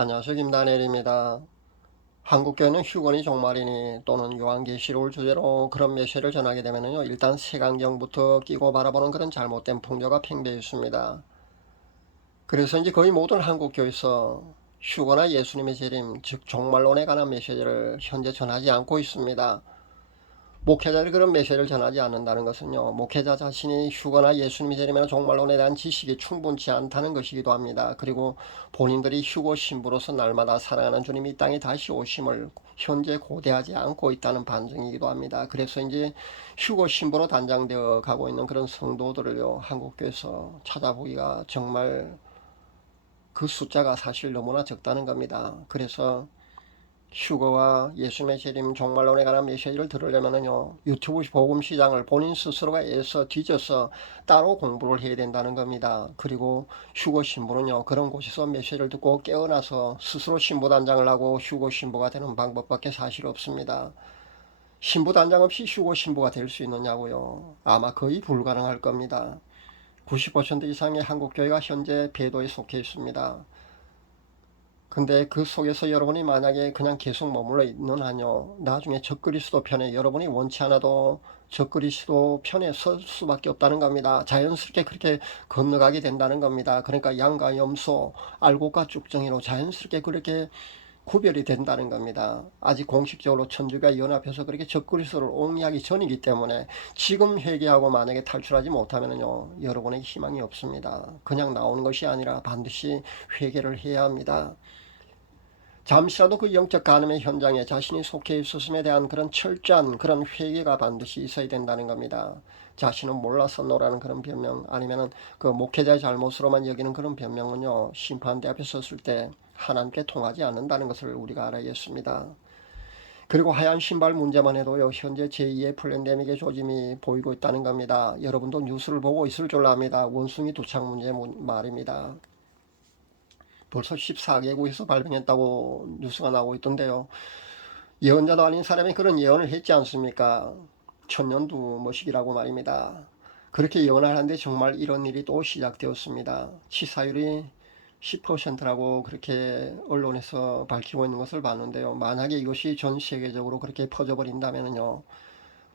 안녕하세요. 김다니엘입니다. 한국교회는 휴건이 종말이니 또는 요한계시록을 주제로 그런 메시지를 전하게 되면요, 일단 색안경부터 끼고 바라보는 그런 잘못된 풍조가 팽배해 있습니다. 그래서 이제 거의 모든 한국교회에서 휴거나 예수님의 재림, 즉 종말론에 관한 메시지를 현재 전하지 않고 있습니다. 목회자들이 그런 메시지를 전하지 않는다는 것은요, 목회자 자신이 휴거나 예수님이 재림이나 종말론에 대한 지식이 충분치 않다는 것이기도 합니다. 그리고 본인들이 휴거 신부로서 날마다 살아가는 주님이 이 땅에 다시 오심을 현재 고대하지 않고 있다는 반증이기도 합니다. 그래서 이제 휴거 신부로 단장되어 가고 있는 그런 성도들을요, 한국교회에서 찾아보기가 정말 그 숫자가 사실 너무나 적다는 겁니다. 그래서 휴거와 예수님의 재림 종말론에 관한 메시지를 들으려면요, 유튜브 복음 시장을 본인 스스로가 애써 뒤져서 따로 공부를 해야 된다는 겁니다. 그리고 휴거 신부는요, 그런 곳에서 메시지를 듣고 깨어나서 스스로 신부 단장을 하고 휴거 신부가 되는 방법밖에 사실 없습니다. 신부 단장 없이 휴거 신부가 될 수 있느냐고요? 아마 거의 불가능할 겁니다. 90% 이상의 한국교회가 현재 배도에 속해 있습니다. 근데 그 속에서 여러분이 만약에 그냥 계속 머물러 있는 한요, 나중에 적그리스도 편에 여러분이 원치 않아도 적그리스도 편에 설 수밖에 없다는 겁니다. 자연스럽게 그렇게 건너가게 된다는 겁니다. 그러니까 양과 염소, 알곡과 쭉정이로 자연스럽게 그렇게 구별이 된다는 겁니다. 아직 공식적으로 천주가 연합해서 그렇게 적그리스도를 옹리하기 전이기 때문에 지금 회개하고 만약에 탈출하지 못하면요, 여러분에게 희망이 없습니다. 그냥 나오는 것이 아니라 반드시 회개를 해야 합니다. 잠시라도 그 영적 간음의 현장에 자신이 속해 있었음에 대한 그런 철저한 그런 회개가 반드시 있어야 된다는 겁니다. 자신은 몰랐었노라는 그런 변명, 아니면은 그 목회자의 잘못으로만 여기는 그런 변명은요, 심판대 앞에 섰을 때 하나님께 통하지 않는다는 것을 우리가 알아야겠습니다. 그리고 하얀 신발 문제만 해도요, 현재 제2의 플랜데믹의 조짐이 보이고 있다는 겁니다. 여러분도 뉴스를 보고 있을 줄 압니다. 원숭이 두창 문제 말입니다. 벌써 14개국에서 발병했다고 뉴스가 나오고 있던데요. 예언자도 아닌 사람이 그런 예언을 했지 않습니까? 천년두 머시기라고 말입니다. 그렇게 예언을 하는데 정말 이런 일이 또 시작되었습니다. 치사율이 10%라고 그렇게 언론에서 밝히고 있는 것을 봤는데요. 만약에 이것이 전 세계적으로 그렇게 퍼져버린다면요,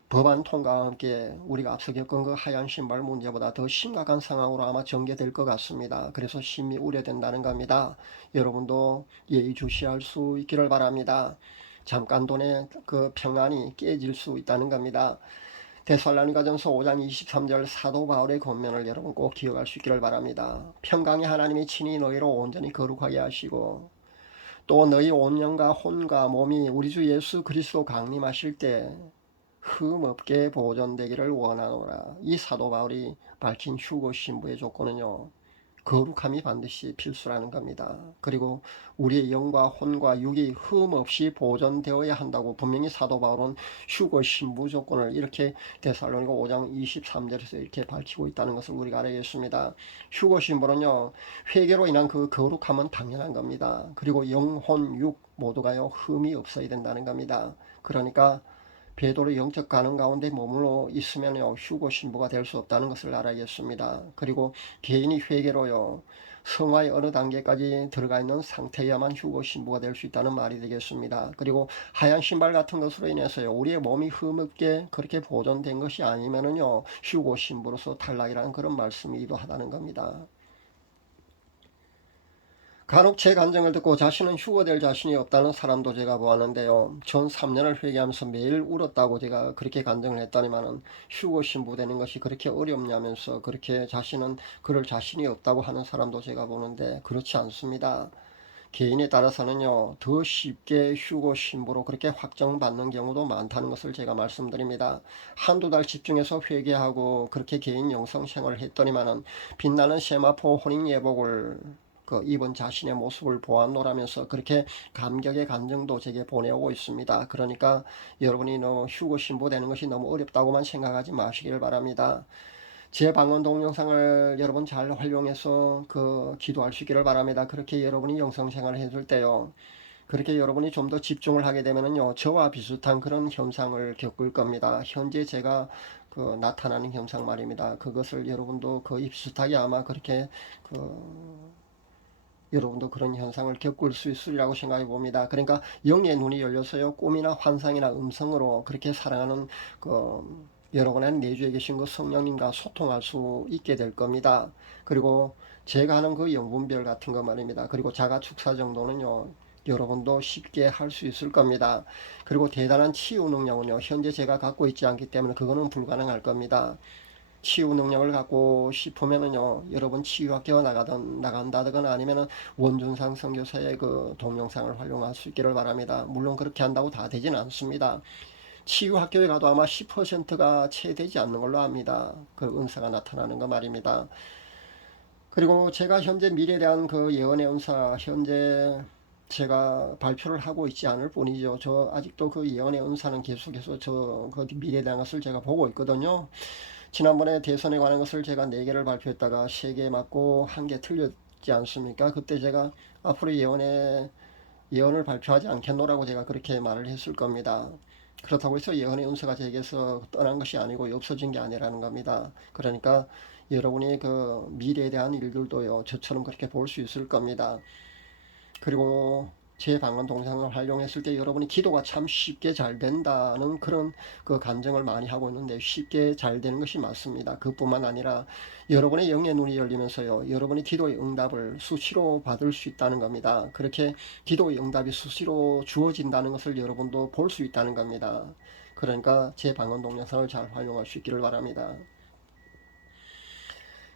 법안 통과와 함께 우리가 앞서 겪은 그 하얀 신발 문제보다 더 심각한 상황으로 아마 전개될 것 같습니다. 그래서 심히 우려된다는 겁니다. 여러분도 예의주시할 수 있기를 바랍니다. 잠깐 돈의 그 평안이 깨질 수 있다는 겁니다. 데살로니가전서 5장 23절 사도 바울의 권면을 여러분 꼭 기억할 수 있기를 바랍니다. 평강의 하나님이 친히 너희로 온전히 거룩하게 하시고 또 너희 온 영과 혼과 몸이 우리 주 예수 그리스도 강림하실 때 흠없게 보존되기를 원하노라. 이 사도 바울이 밝힌 휴거 신부의 조건은요, 거룩함이 반드시 필수라는 겁니다. 그리고 우리의 영과 혼과 육이 흠없이 보존되어야 한다고 분명히 사도 바울은 휴거 신부 조건을 이렇게 데살로니가 5장 23절에서 이렇게 밝히고 있다는 것을 우리가 알아야겠습니다. 휴거 신부는요, 회개로 인한 그 거룩함은 당연한 겁니다. 그리고 영, 혼, 육 모두가요, 흠이 없어야 된다는 겁니다. 그러니까 배도로 영적 가능 가운데 머물러 있으면요, 휴거 신부가 될 수 없다는 것을 알아야겠습니다. 그리고 개인이 회개로요, 성화의 어느 단계까지 들어가 있는 상태여야만 휴거 신부가 될 수 있다는 말이 되겠습니다. 그리고 하얀 신발 같은 것으로 인해서요, 우리의 몸이 흠없게 그렇게 보존된 것이 아니면은요, 휴거 신부로서 탈락이라는 그런 말씀이기도 하다는 겁니다. 간혹 제 간증을 듣고 자신은 휴거될 자신이 없다는 사람도 제가 보았는데요. 전 3년을 회개하면서 매일 울었다고 제가 그렇게 간증을 했더니만은 휴거 신부되는 것이 그렇게 어렵냐면서 그렇게 자신은 그럴 자신이 없다고 하는 사람도 제가 보는데 그렇지 않습니다. 개인에 따라서는요, 더 쉽게 휴거 신부로 그렇게 확정받는 경우도 많다는 것을 제가 말씀드립니다. 한두 달 집중해서 회개하고 그렇게 개인 영성 생활을 했더니만은 빛나는 세마포 혼인 예복을 입은 자신의 모습을 보았노라면서 그렇게 감격의 감정도 제게 보내오고 있습니다. 그러니까 여러분이 휴거 신부 되는 것이 너무 어렵다고만 생각하지 마시길 바랍니다. 제 방언 동영상을 여러분 잘 활용해서 기도할 수 있기를 바랍니다. 그렇게 여러분이 영성 생활을 해줄 때요, 그렇게 여러분이 좀 더 집중을 하게 되면은요, 저와 비슷한 그런 현상을 겪을 겁니다. 현재 제가 나타나는 현상 말입니다. 그것을 여러분도 거의 비슷하게 아마 그렇게 여러분도 그런 현상을 겪을 수 있으리라고 생각해 봅니다. 그러니까 영의 눈이 열려서요, 꿈이나 환상이나 음성으로 그렇게 사랑하는 여러분 안에 내주에 계신 그 성령님과 소통할 수 있게 될 겁니다. 그리고 제가 하는 그 영분별 같은 거 말입니다. 그리고 자가 축사 정도는요, 여러분도 쉽게 할 수 있을 겁니다. 그리고 대단한 치유 능력은요, 현재 제가 갖고 있지 않기 때문에 그거는 불가능할 겁니다. 치유 능력을 갖고 싶으면은요, 여러분 치유학교 나간다거나 아니면은 원준상 선교사의 그 동영상을 활용할 수 있기를 바랍니다. 물론 그렇게 한다고 다 되진 않습니다. 치유학교에 가도 아마 10%가 채 되지 않는 걸로 압니다. 그 은사가 나타나는 거 말입니다. 그리고 제가 현재 미래에 대한 그 예언의 은사, 현재 제가 발표를 하고 있지 않을 뿐이죠. 저 아직도 그 예언의 은사는 계속해서 저 그 미래에 대한 것을 제가 보고 있거든요. 지난번에 대선에 관한 것을 제가 4개를 발표했다가 3개 맞고 1개 틀렸지 않습니까? 그때 제가 앞으로 예언을 발표하지 않겠노라고 제가 그렇게 말을 했을 겁니다. 그렇다고 해서 예언의 은사가 제게서 떠난 것이 아니고 없어진 게 아니라는 겁니다. 그러니까 여러분이 그 미래에 대한 일들도요, 저처럼 그렇게 볼 수 있을 겁니다. 그리고 제 방언 동상을 활용했을 때 여러분이 기도가 참 쉽게 잘 된다는 그런 그 간증을 많이 하고 있는데, 쉽게 잘 되는 것이 맞습니다. 그뿐만 아니라 여러분의 영의 눈이 열리면서요, 여러분이 기도의 응답을 수시로 받을 수 있다는 겁니다. 그렇게 기도의 응답이 수시로 주어진다는 것을 여러분도 볼 수 있다는 겁니다. 그러니까 제 방언 동영상을 잘 활용할 수 있기를 바랍니다.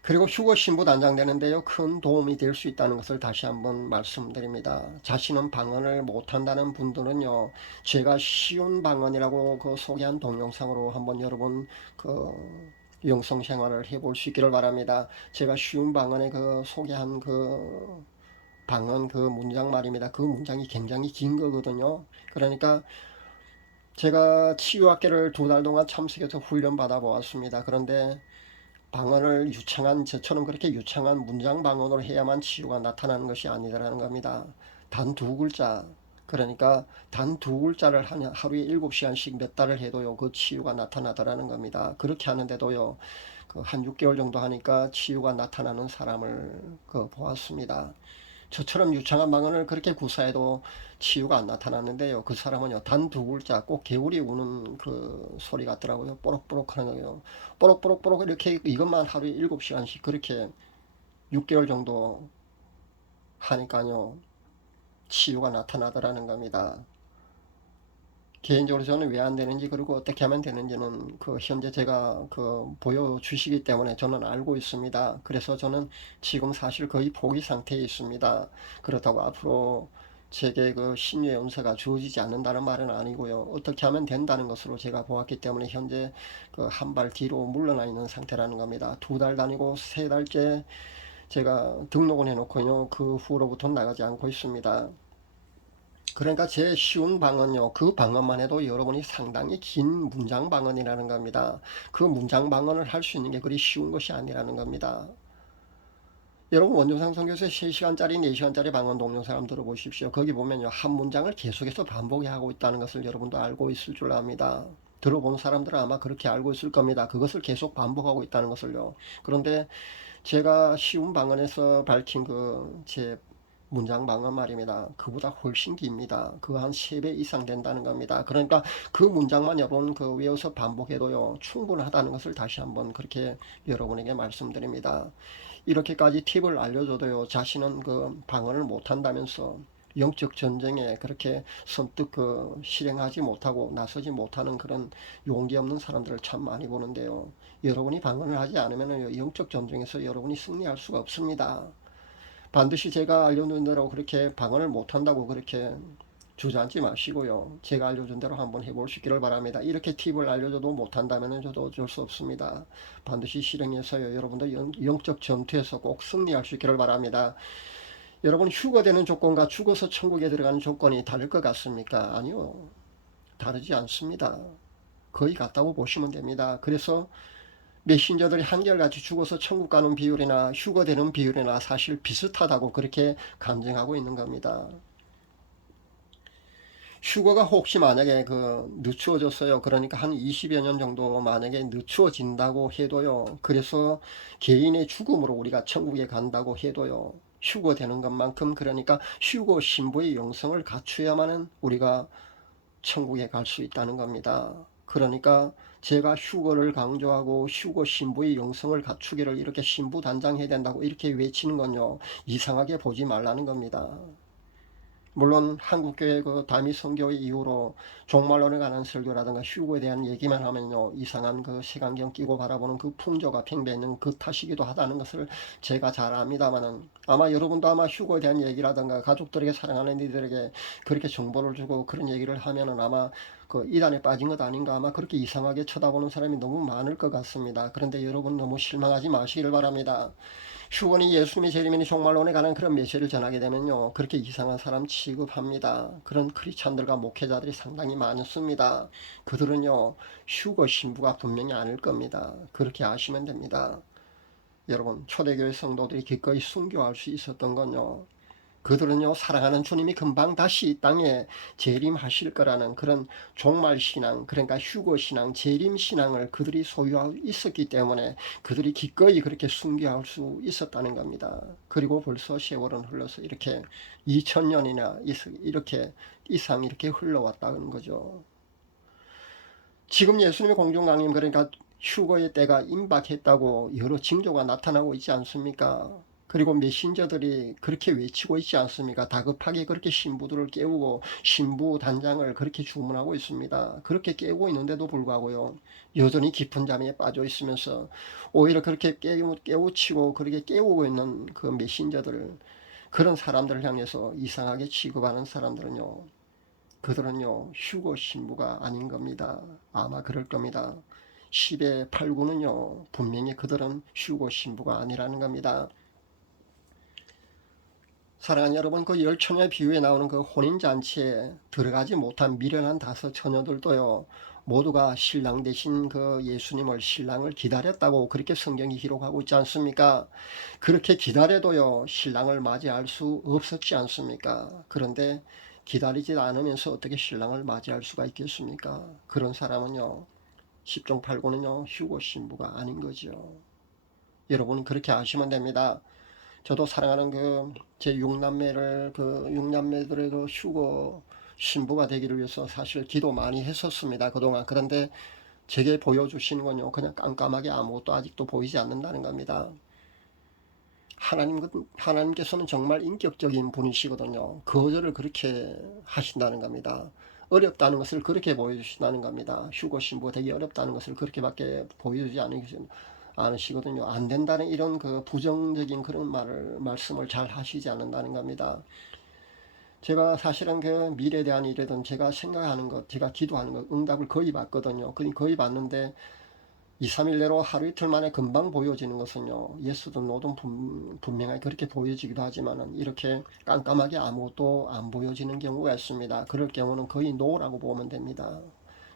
그리고 휴거 신부 단장되는데요, 큰 도움이 될 수 있다는 것을 다시 한번 말씀드립니다. 자신은 방언을 못한다는 분들은요, 제가 쉬운 방언이라고 그 소개한 동영상으로 한번 여러분 그 영성 생활을 해볼 수 있기를 바랍니다. 제가 쉬운 방언에 그 소개한 그 방언 그 문장 말입니다. 그 문장이 굉장히 긴 거거든요. 그러니까 제가 치유학계를 2달 동안 참석해서 훈련 받아 보았습니다. 그런데 방언을 유창한 저처럼 그렇게 유창한 문장 방언으로 해야만 치유가 나타나는 것이 아니라는 겁니다. 단 2글자, 그러니까 단 2글자를 하루에 7시간씩 몇 달을 해도요, 그 치유가 나타나더라는 겁니다. 그렇게 하는데도요, 그 한 6개월 정도 하니까 치유가 나타나는 사람을 보았습니다. 저처럼 유창한 방언을 그렇게 구사해도 치유가 안 나타나는데요. 그 사람은요, 단 2글자, 꼭 개구리 우는 그 소리 같더라고요. 뽀록뽀록 하는 거요. 뽀록뽀록뽀록 이렇게 이것만 하루에 7시간씩 그렇게 6개월 정도 하니까요, 치유가 나타나더라는 겁니다. 개인적으로 저는 왜 안 되는지, 그리고 어떻게 하면 되는지는 그 현재 제가 그 보여주시기 때문에 저는 알고 있습니다. 그래서 저는 지금 사실 거의 포기 상태에 있습니다. 그렇다고 앞으로 제게 그 신유의 은사가 주어지지 않는다는 말은 아니고요. 어떻게 하면 된다는 것으로 제가 보았기 때문에 현재 그 한 발 뒤로 물러나 있는 상태라는 겁니다. 2달 다니고 3달째 제가 등록은 해놓고요, 그 후로부터 나가지 않고 있습니다. 그러니까 제 쉬운 방언요, 그 방언만 해도 여러분이 상당히 긴 문장 방언이라는 겁니다. 그 문장 방언을 할 수 있는 게 그리 쉬운 것이 아니라는 겁니다. 여러분 원종상 선교사의 3시간짜리 4시간짜리 방언 동영상 한번 들어보십시오. 거기 보면요, 한 문장을 계속해서 반복해 하고 있다는 것을 여러분도 알고 있을 줄 압니다. 들어본 사람들은 아마 그렇게 알고 있을 겁니다. 그것을 계속 반복하고 있다는 것을요. 그런데 제가 쉬운 방언에서 밝힌 제 문장 방언 말입니다. 그보다 훨씬 깁니다. 그거 한 3배 이상 된다는 겁니다. 그러니까 그 문장만 여러분 외워서 반복해도요, 충분하다는 것을 다시 한번 그렇게 여러분에게 말씀드립니다. 이렇게까지 팁을 알려줘도요, 자신은 그 방언을 못한다면서 영적 전쟁에 그렇게 선뜻 실행하지 못하고 나서지 못하는 그런 용기 없는 사람들을 참 많이 보는데요. 여러분이 방언을 하지 않으면 영적 전쟁에서 여러분이 승리할 수가 없습니다. 반드시 제가 알려준 대로 그렇게 방언을 못한다고 그렇게 주저앉지 마시고요, 제가 알려준 대로 한번 해보시기를 바랍니다. 이렇게 팁을 알려줘도 못한다면 저도 어쩔 수 없습니다. 반드시 실행해서요, 여러분들 영적 전투에서 꼭 승리할 수 있기를 바랍니다. 여러분, 휴거되는 조건과 죽어서 천국에 들어가는 조건이 다를 것 같습니까? 아니요, 다르지 않습니다. 거의 같다고 보시면 됩니다. 그래서 메신저들이 한결같이 죽어서 천국 가는 비율이나 휴거되는 비율이나 사실 비슷하다고 그렇게 감정하고 있는 겁니다. 휴거가 혹시 만약에 늦추어졌어요. 그러니까 한 20여 년 정도 만약에 늦추어진다고 해도요. 그래서 개인의 죽음으로 우리가 천국에 간다고 해도요. 휴거되는 것만큼, 그러니까 휴거 신부의 영성을 갖추어야만은 우리가 천국에 갈 수 있다는 겁니다. 그러니까 제가 휴거를 강조하고 휴거 신부의 영성을 갖추기를 이렇게 신부 단장해야 된다고 이렇게 외치는 건요. 이상하게 보지 말라는 겁니다. 물론 한국교회 다미 선교 이후로 종말론에 관한 설교라든가 휴거에 대한 얘기만 하면요, 이상한 색안경 끼고 바라보는 풍조가 팽배있는 그 탓이기도 하다는 것을 제가 잘 압니다만은, 아마 여러분도 아마 휴거에 대한 얘기라든가 가족들에게, 사랑하는 이들에게 그렇게 정보를 주고 그런 얘기를 하면은 아마 이단에 빠진 것 아닌가, 아마 그렇게 이상하게 쳐다보는 사람이 너무 많을 것 같습니다. 그런데 여러분 너무 실망하지 마시길 바랍니다. 휴건이 예수님의 재림이니 종말론에 관한 그런 메시지를 전하게 되면요, 그렇게 이상한 사람 취급합니다. 그런 크리스찬들과 목회자들이 상당히 많습니다. 그들은요, 휴거 신부가 분명히 아닐 겁니다. 그렇게 아시면 됩니다. 여러분, 초대교회 성도들이 기꺼이 순교할 수 있었던 건요, 그들은요, 사랑하는 주님이 금방 다시 이 땅에 재림하실 거라는 그런 종말신앙, 그러니까 휴거신앙, 재림신앙을 그들이 소유하고 있었기 때문에 그들이 기꺼이 그렇게 순교할 수 있었다는 겁니다. 그리고 벌써 세월은 흘러서 이렇게 2000년이나 이렇게 이상 이렇게 흘러왔다는 거죠. 지금 예수님의 공중강림, 그러니까 휴거의 때가 임박했다고 여러 징조가 나타나고 있지 않습니까? 그리고 메신저들이 그렇게 외치고 있지 않습니까? 다급하게 그렇게 신부들을 깨우고 신부 단장을 그렇게 주문하고 있습니다. 그렇게 깨우고 있는데도 불구하고요, 여전히 깊은 잠에 빠져 있으면서 오히려 그렇게 깨우치고 그렇게 깨우고 있는 그 메신저들, 그런 사람들을 향해서 이상하게 취급하는 사람들은요, 그들은요, 휴거 신부가 아닌 겁니다. 아마 그럴 겁니다. 10의 8구는요, 분명히 그들은 휴거 신부가 아니라는 겁니다. 사랑하는 여러분, 열처녀의 비유에 나오는 혼인잔치에 들어가지 못한 미련한 5처녀들도요, 모두가 신랑 대신 예수님을, 신랑을 기다렸다고 그렇게 성경이 기록하고 있지 않습니까? 그렇게 기다려도요, 신랑을 맞이할 수 없었지 않습니까? 그런데 기다리지 않으면서 어떻게 신랑을 맞이할 수가 있겠습니까? 그런 사람은요, 10종 8구는요, 휴거 신부가 아닌 거죠. 여러분, 그렇게 아시면 됩니다. 저도 사랑하는 제 6남매를, 6남매들의 휴거 신부가 되기를 위해서 사실 기도 많이 했었습니다, 그동안. 그런데 제게 보여주시는 건요, 그냥 깜깜하게 아무것도 아직도 보이지 않는다는 겁니다. 하나님께서는 정말 인격적인 분이시거든요. 거절을 그렇게 하신다는 겁니다. 어렵다는 것을 그렇게 보여주신다는 겁니다. 휴거 신부가 되기 어렵다는 것을 그렇게밖에 보여주지 않으시거든요. 안 된다는 이런 부정적인 그런 말씀을 잘 하시지 않는다는 겁니다. 제가 사실은 미래에 대한 일이든 제가 생각하는 것, 제가 기도하는 것, 응답을 거의 받거든요. 거의 받는데 2, 3일 내로 하루 이틀 만에 금방 보여지는 것은요, 예수든 노든 분명하게 그렇게 보여지기도 하지만은 이렇게 깜깜하게 아무것도 안 보여지는 경우가 있습니다. 그럴 경우는 거의 노라고 보면 됩니다.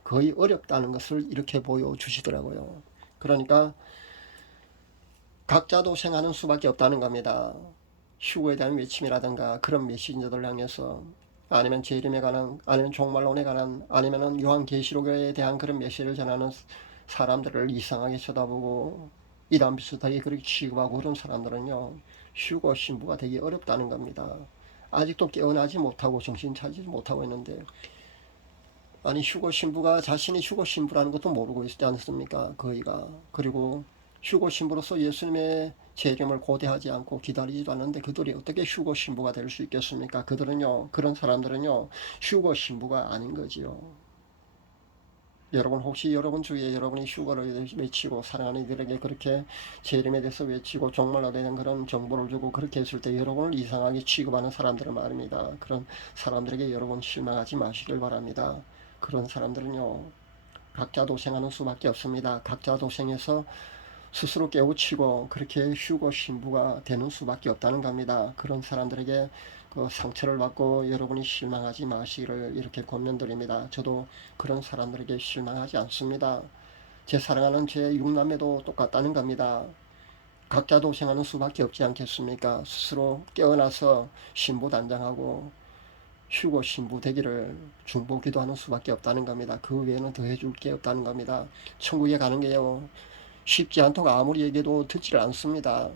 거의 어렵다는 것을 이렇게 보여주시더라고요. 그러니까 각자 도생하는 수밖에 없다는 겁니다. 휴거에 대한 외침이라든가 그런 메신저들 향해서, 아니면 재림에 관한, 아니면 종말론에 관한, 아니면은 요한계시록에 대한 그런 메시지를 전하는 사람들을 이상하게 쳐다보고 이단 비슷하게 그렇게 취급하고 그런 사람들은요, 휴거 신부가 되기 어렵다는 겁니다. 아직도 깨어나지 못하고 정신 차리지 못하고 있는데, 아니 휴거 신부가 자신이 휴거 신부라는 것도 모르고 있지 않습니까? 거의가. 그리고 휴거 신부로서 예수님의 재림을 고대하지 않고 기다리지도 않는데 그들이 어떻게 휴거 신부가 될 수 있겠습니까? 그런 사람들은요, 휴거 신부가 아닌 거지요. 여러분, 혹시 여러분 주위에 여러분이 휴거를 외치고 사랑하는 이들에게 그렇게 재림에 대해서 외치고 종말에 대한 그런 정보를 주고 그렇게 했을 때 여러분을 이상하게 취급하는 사람들은 말입니다. 그런 사람들에게 여러분 실망하지 마시길 바랍니다. 그런 사람들은요, 각자 도생하는 수밖에 없습니다. 각자 도생해서 스스로 깨우치고 그렇게 휴거 신부가 되는 수밖에 없다는 겁니다. 그런 사람들에게 상처를 받고 여러분이 실망하지 마시기를 이렇게 권면드립니다. 저도 그런 사람들에게 실망하지 않습니다. 제 사랑하는 제 육남매도 똑같다는 겁니다. 각자 도생하는 수밖에 없지 않겠습니까? 스스로 깨어나서 신부 단장하고 휴거 신부 되기를 중보 기도하는 수밖에 없다는 겁니다. 그 외에는 더 해줄 게 없다는 겁니다. 천국에 가는 게요, 쉽지 않다고 아무리 얘기해도 듣지를 않습니다.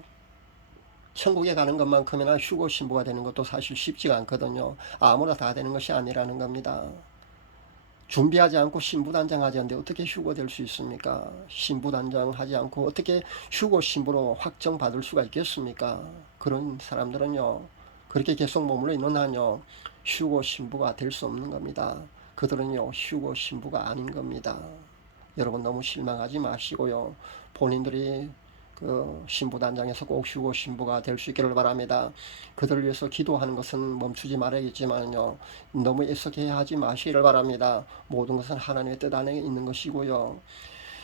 천국에 가는 것만큼이나 휴거 신부가 되는 것도 사실 쉽지가 않거든요. 아무나 다 되는 것이 아니라는 겁니다. 준비하지 않고 신부단장하지 않는데 어떻게 휴거 될 수 있습니까? 신부단장하지 않고 어떻게 휴거 신부로 확정받을 수가 있겠습니까? 그런 사람들은요, 그렇게 계속 머물러 있는 한요, 휴거 신부가 될 수 없는 겁니다. 그들은요, 휴거 신부가 아닌 겁니다. 여러분 너무 실망하지 마시고요, 본인들이 그 신부단장에서 꼭 휴거 신부가 될 수 있기를 바랍니다. 그들을 위해서 기도하는 것은 멈추지 말아야겠지만요, 너무 애석해 하지 마시기를 바랍니다. 모든 것은 하나님의 뜻 안에 있는 것이고요,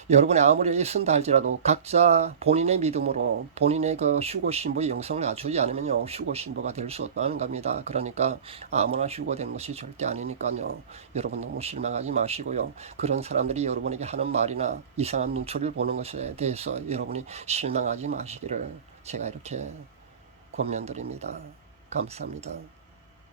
여러분이 아무리 애쓴다 할지라도 각자 본인의 믿음으로 본인의 그 휴거 신부의 영성을 갖추지 않으면요, 휴거 신부가 될 수 없다는 겁니다. 그러니까 아무나 휴거 되는 것이 절대 아니니까요, 여러분 너무 실망하지 마시고요, 그런 사람들이 여러분에게 하는 말이나 이상한 눈초리를 보는 것에 대해서 여러분이 실망하지 마시기를 제가 이렇게 권면드립니다. 감사합니다.